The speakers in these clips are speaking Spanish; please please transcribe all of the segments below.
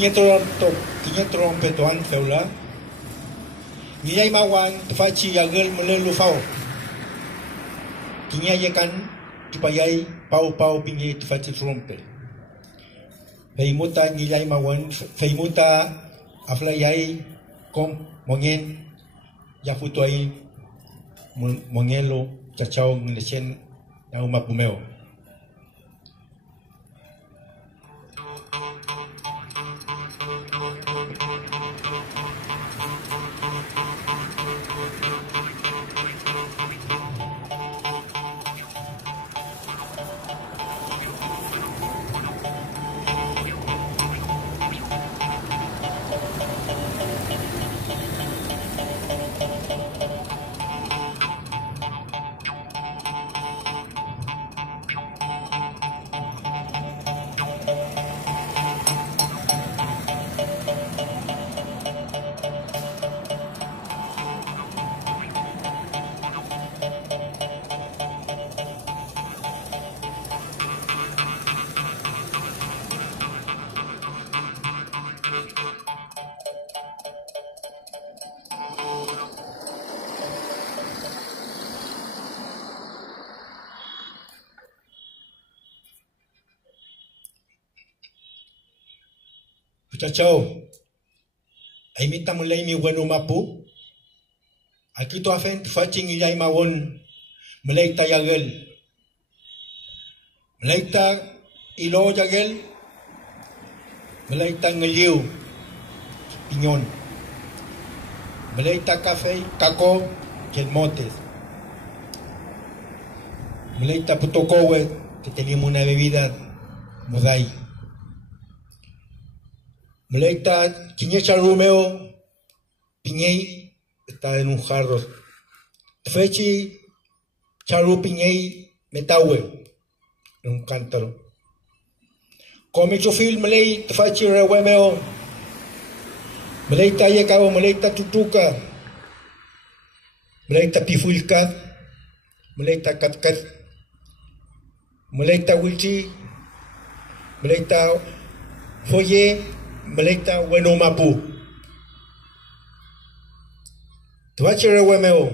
Kinyetron feula. Nilai mawan faci agel melelu fau. Kinyayekan tupayai pau pingi faci trompe. Feimuta nilai mawan feimuta aflayai kom mongen ya futuai mongelo chachao nglechen na umapumeo. Chachao, ay mita mulay mi wanu mapu. Aquí to afen faching ilay mawon mulay tayagel. Mulay ta ilo jagel. Mulay ta ngeliu piñón. Mulay ta café, taco, motes. Mulay ta putocowe, que teníamos una bebida modai. Meleita, Quiñecha Rumeo, Piñey, está en un jarro. Fechi, Charu Piñey, Metahue, en un cántaro. Come chofil, Melei, Fachi Rewemeo, Meleita Yecabo, Meleita Tutuca, Meleita Pifulca, Meleita Catcat, Meleita Wilchi, Meleita Foye, Meleita bueno mapu. Tuachire wemeo.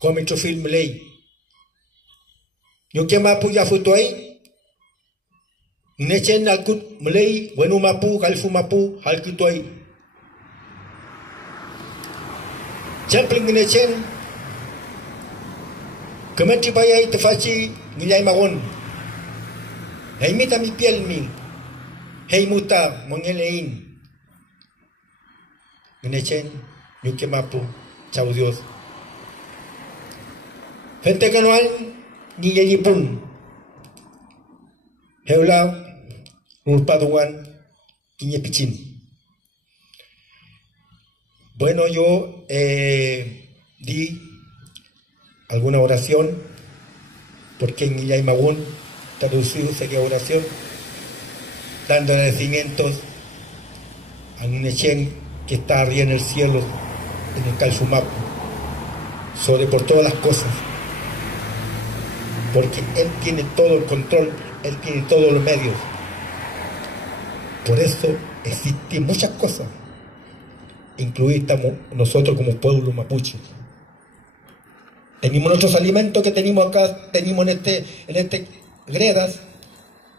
Come chofil melei. Yo que mapu ya futuai. Nechen alkut melei bueno mapu kalfu mapu halkutuai. Champling nechen. Kemati payai tefaci nilai magon. Haimita mi piel mi. Hei muta mongelein. Menechen, yuke mapu, chau Dios. Gente canual, ni yelipun. Heula, urpaduan, quiñe pichin. Bueno, yo di alguna oración, porque en Illaymagún traducido sería oración, dando agradecimientos a un Nechen que está arriba en el cielo, en el Calfumapu, sobre por todas las cosas, porque Él tiene todo el control, Él tiene todos los medios. Por eso existen muchas cosas, incluidos nosotros como pueblo mapuche. Tenemos nuestros alimentos que tenemos acá, tenemos en este gredas,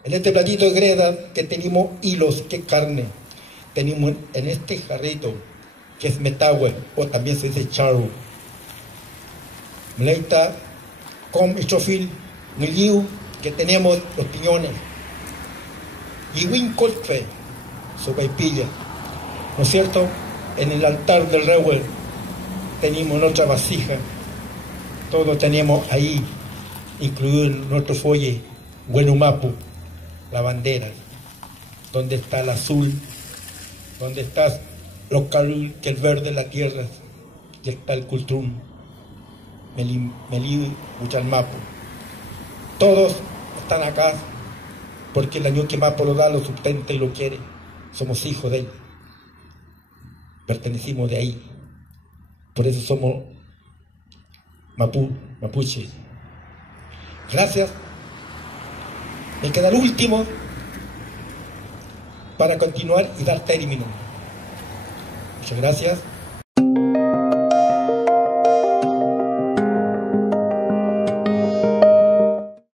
en este platito de greda que tenemos hilos, que es carne. Tenemos en este jarrito, que es metahue, o también se dice charu. Meleita, com chofil, miliu, que tenemos los piñones. Y wincolfe, sopaipilla. ¿No es cierto? En el altar del Rewel tenemos nuestra vasija. Todo tenemos ahí, incluido nuestro folle, Huenumapu. La bandera, donde está el azul, donde está lo calul, que el verde de la tierra, y está el cultrum, Meliu, Uchalmapu. Todos están acá porque el año que Mapo lo da, lo sustenta y lo quiere. Somos hijos de él, pertenecimos de ahí, por eso somos mapuche. Gracias. Me queda el último, para continuar y dar término. Muchas gracias.